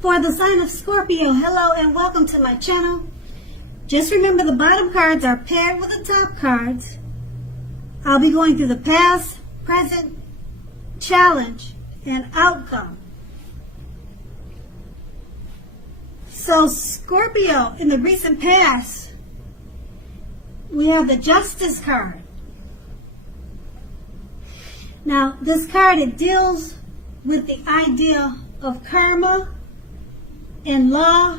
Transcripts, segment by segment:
For the sign of Scorpio, hello and welcome to my channel. Just remember the bottom cards are paired with the top cards. I'll be going through the past, present, challenge, and outcome. So Scorpio, in the recent past, we have the Justice card. Now, this card, it deals with the idea of karma and law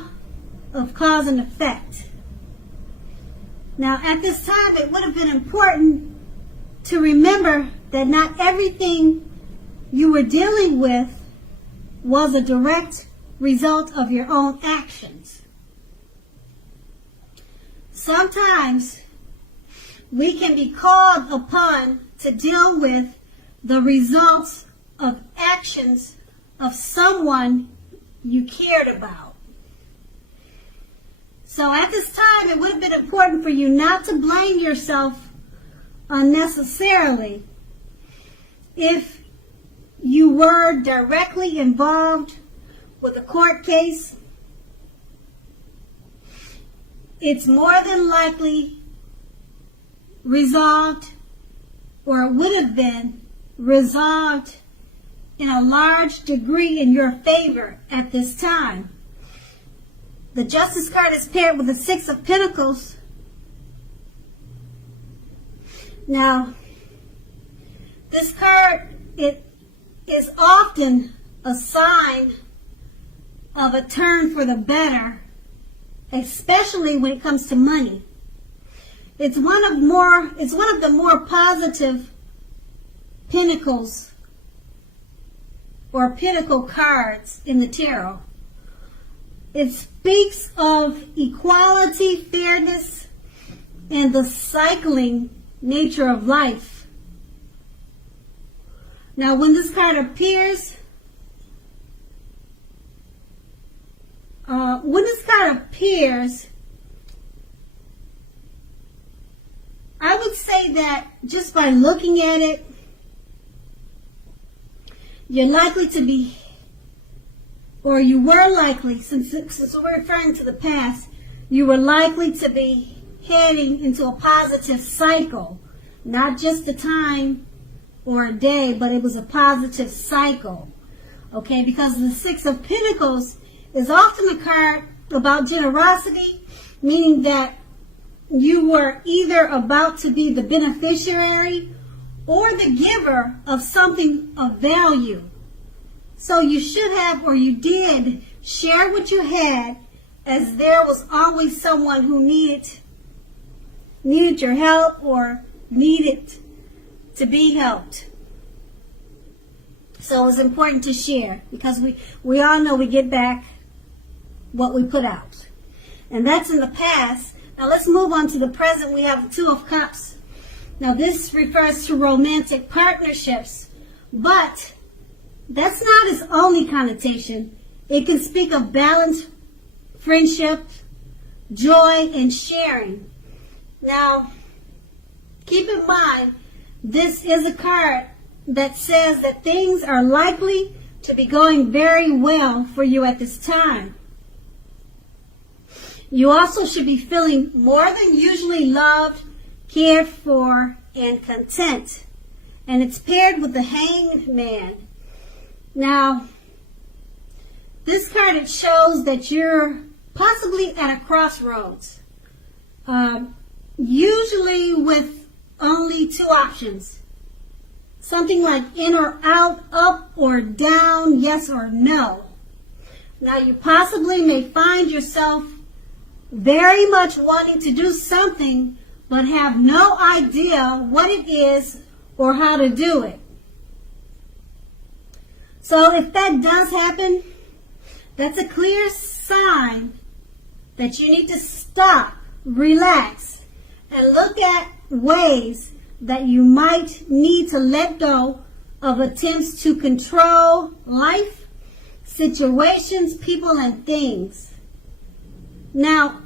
of cause and effect. Now, at this time, it would have been important to remember that not everything you were dealing with was a direct result of your own actions. Sometimes we can be called upon to deal with the results of actions of someone you cared about. So at this time, it would have been important for you not to blame yourself unnecessarily if you were directly involved with a court case. It's more than likely resolved, or it would have been resolved in a large degree in your favor at this time. The Justice card is paired with the Six of Pentacles. Now, this card, it is often a sign of a turn for the better, especially when it comes to money. It's one of the more positive pentacles or pinnacle cards in the tarot. It speaks of equality, fairness, and the cycling nature of life. Now, when this card appears, I would say that just by looking at it, you're likely to be, or you were likely, since we're referring to the past, you were likely to be heading into a positive cycle. Not just a time or a day, but it was a positive cycle. Okay, because the Six of Pentacles is often a card about generosity, meaning that you were either about to be the beneficiary or the giver of something of value. So you should have, or you did, share what you had, as there was always someone who needed your help or needed to be helped. So it was important to share, because we all know we get back what we put out. And that's in the past. Now let's move on to the present. We have the Two of Cups. Now this refers to romantic partnerships, but that's not its only connotation. It can speak of balance, friendship, joy, and sharing. Now, keep in mind, this is a card that says that things are likely to be going very well for you at this time. You also should be feeling more than usually loved, cared for, and content. And it's paired with the Hanged Man. Now, this card, it shows that you're possibly at a crossroads. Usually with only two options. Something like in or out, up or down, yes or no. Now, you possibly may find yourself very much wanting to do something, but have no idea what it is or how to do it. So if that does happen, that's a clear sign that you need to stop, relax, and look at ways that you might need to let go of attempts to control life, situations, people, and things. Now,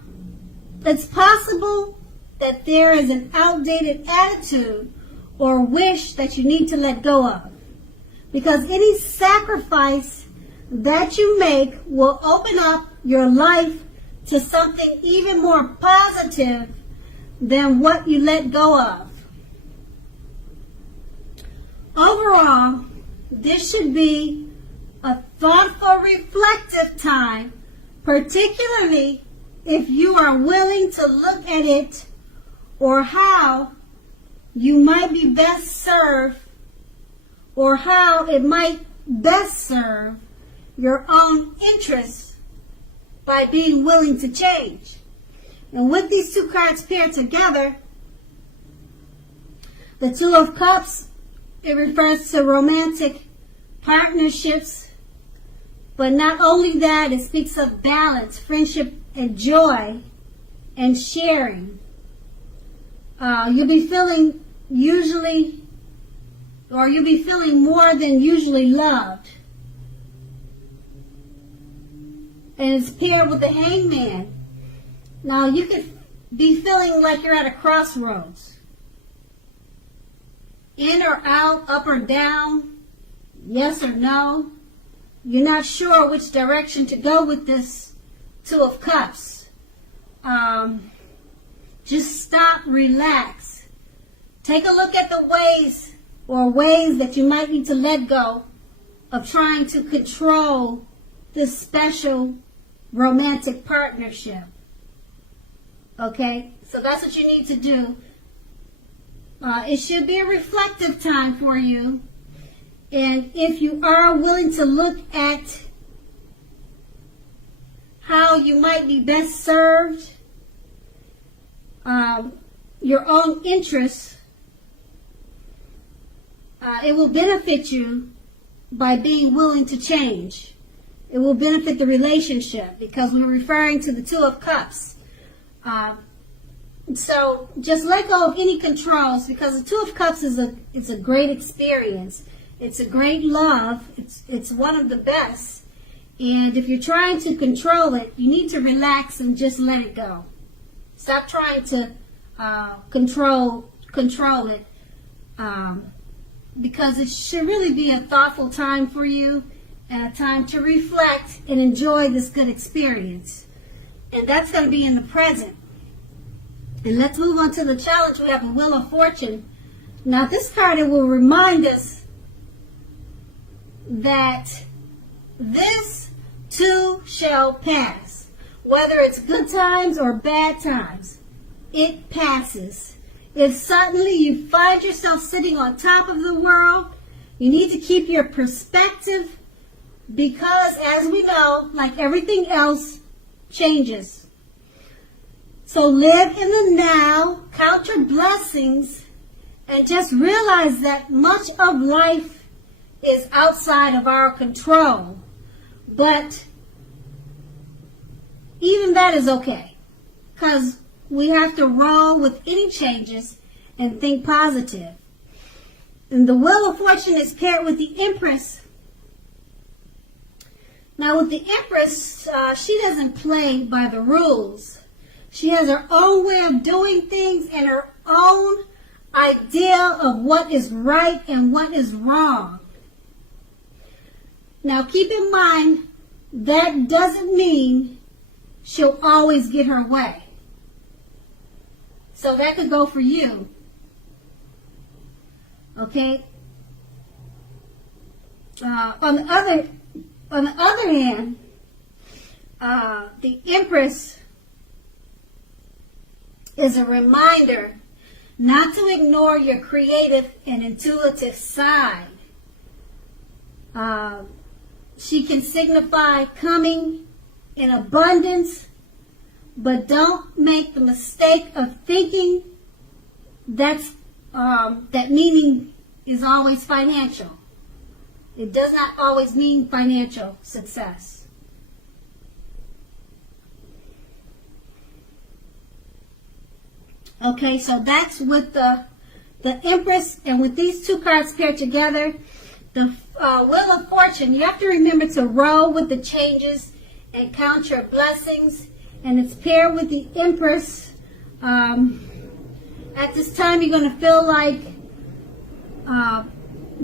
it's possible that there is an outdated attitude or wish that you need to let go of, because any sacrifice that you make will open up your life to something even more positive than what you let go of. Overall, this should be a thoughtful, reflective time, particularly if you are willing to look at it or how you might be best served or how it might best serve your own interests by being willing to change. And with these two cards paired together, the Two of Cups, it refers to romantic partnerships, but not only that, it speaks of balance, friendship, and joy, and sharing. You'll be feeling more than usually loved. And it's paired with the Hangman. Now, you could be feeling like you're at a crossroads. In or out, up or down, yes or no. You're not sure which direction to go with this Two of Cups. Just stop, relax. Take a look at the ways that you might need to let go of trying to control this special romantic partnership. Okay? So that's what you need to do. It should be a reflective time for you. And if you are willing to look at how you might be best served, your own interests, it will benefit you by being willing to change. It will benefit the relationship because we're referring to the Two of Cups. So just let go of any controls, because the Two of Cups is a great experience. It's a great love. It's one of the best. And if you're trying to control it, you need to relax and just let it go. Stop trying to control it, because it should really be a thoughtful time for you and a time to reflect and enjoy this good experience. And that's going to be in the present. And let's move on to the challenge. We have a Wheel of Fortune. Now, this card, it will remind us that this too shall pass. Whether it's good times or bad times, it passes. If suddenly you find yourself sitting on top of the world, you need to keep your perspective, because as we know, like everything else, changes. So live in the now, count your blessings, and just realize that much of life is outside of our control. But even that is okay, because we have to roll with any changes and think positive. And the Wheel of Fortune is paired with the Empress. Now with the Empress, she doesn't play by the rules. She has her own way of doing things and her own idea of what is right and what is wrong. Now keep in mind, that doesn't mean she'll always get her way. So that could go for you. Okay? On the other hand, the Empress is a reminder not to ignore your creative and intuitive side. She can signify coming in abundance, but don't make the mistake of thinking that meaning is always financial. It does not always mean financial success. Okay, so that's with the Empress, and with these two cards paired together, the Wheel of Fortune, you have to remember to roll with the changes and count your blessings, and it's paired with the Empress. At this time, you're going to feel like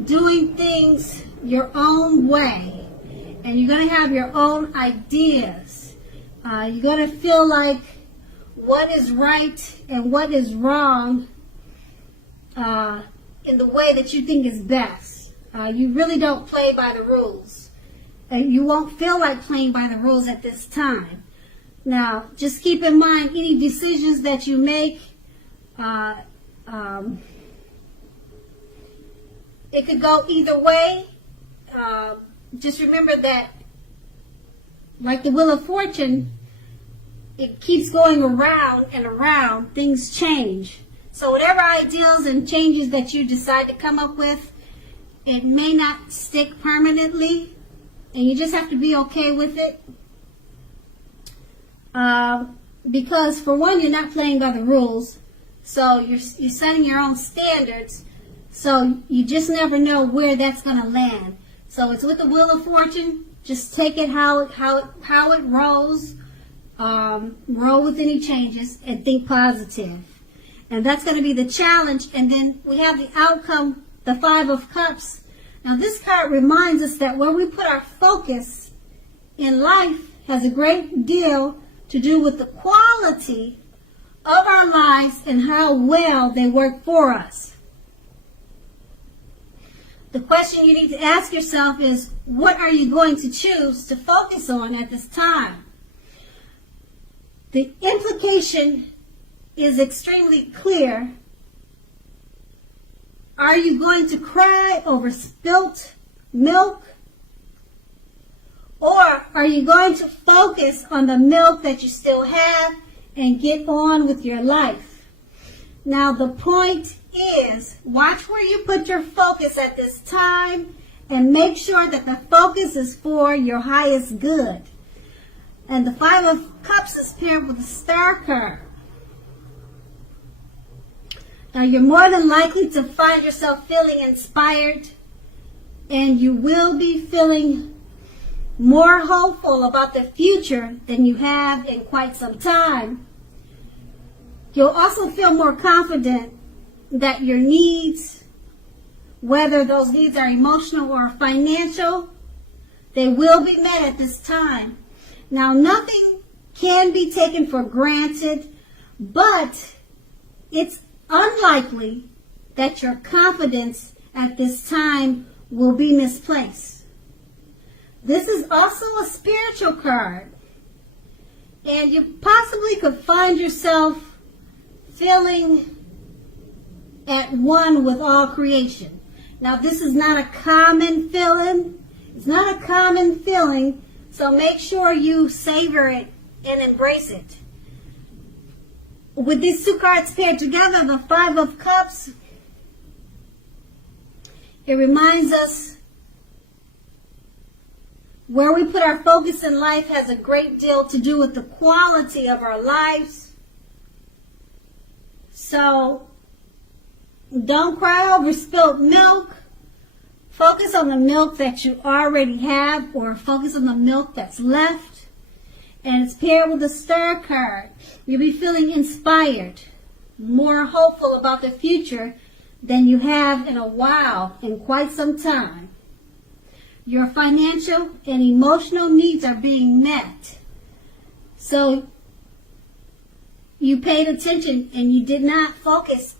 doing things your own way, And you're going to have your own ideas. You're going to feel like what is right and what is wrong in the way that you think is best. You really don't play by the rules. You won't feel like playing by the rules at this time. Now, just keep in mind, any decisions that you make, it could go either way. Just remember that, like the Wheel of Fortune, it keeps going around and around. Things change. So whatever ideals and changes that you decide to come up with, it may not stick permanently, and you just have to be okay with it. Because for one, you're not playing by the rules, so you're setting your own standards, so you just never know where that's going to land. So it's with the Wheel of Fortune. Just take it how it rolls. Roll with any changes and think positive. And that's going to be the challenge. And then we have the outcome, the Five of Cups. Now this card reminds us that where we put our focus in life has a great deal to do with the quality of our lives and how well they work for us. The question you need to ask yourself is, what are you going to choose to focus on at this time? The implication is extremely clear. Are you going to cry over spilt milk? Or are you going to focus on the milk that you still have and get on with your life? Now the point is, watch where you put your focus at this time and make sure that the focus is for your highest good. And the Five of Cups is paired with the Star card. Now you're more than likely to find yourself feeling inspired, and you will be feeling more hopeful about the future than you have in quite some time. You'll also feel more confident that your needs, whether those needs are emotional or financial, they will be met at this time. Now, nothing can be taken for granted, but it's unlikely that your confidence at this time will be misplaced. This is also a spiritual card, and you possibly could find yourself feeling at one with all creation. Now, this is not a common feeling. It's not a common feeling, so make sure you savor it and embrace it. With these two cards paired together, the Five of Cups, it reminds us where we put our focus in life has a great deal to do with the quality of our lives. So, don't cry over spilt milk. Focus on the milk that you already have, or focus on the milk that's left. And it's paired with the Star card. You'll be feeling inspired, more hopeful about the future than you have in a while, in quite some time. Your financial and emotional needs are being met. So you paid attention and you did not focus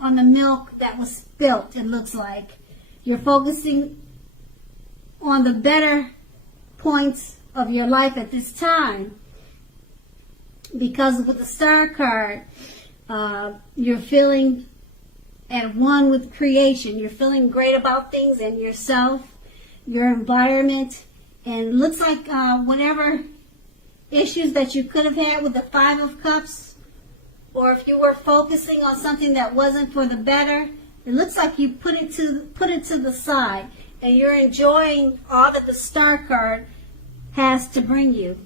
on the milk that was spilt, it looks like. You're focusing on the better points of your life at this time. Because with the Star card, you're feeling at one with creation. You're feeling great about things and yourself, your environment, and it looks like whatever issues that you could have had with the Five of Cups, or if you were focusing on something that wasn't for the better, it looks like you put it to the side, and you're enjoying all that the Star card has to bring you.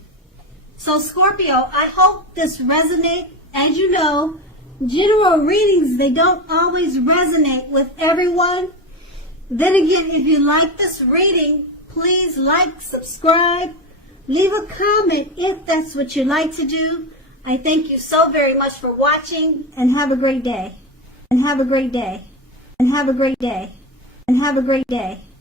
So Scorpio, I hope this resonates. As you know, general readings, they don't always resonate with everyone. Then again, if you like this reading, please like, subscribe, leave a comment if that's what you like to do. I thank you so very much for watching, and have a great day. And have a great day. And have a great day. And have a great day.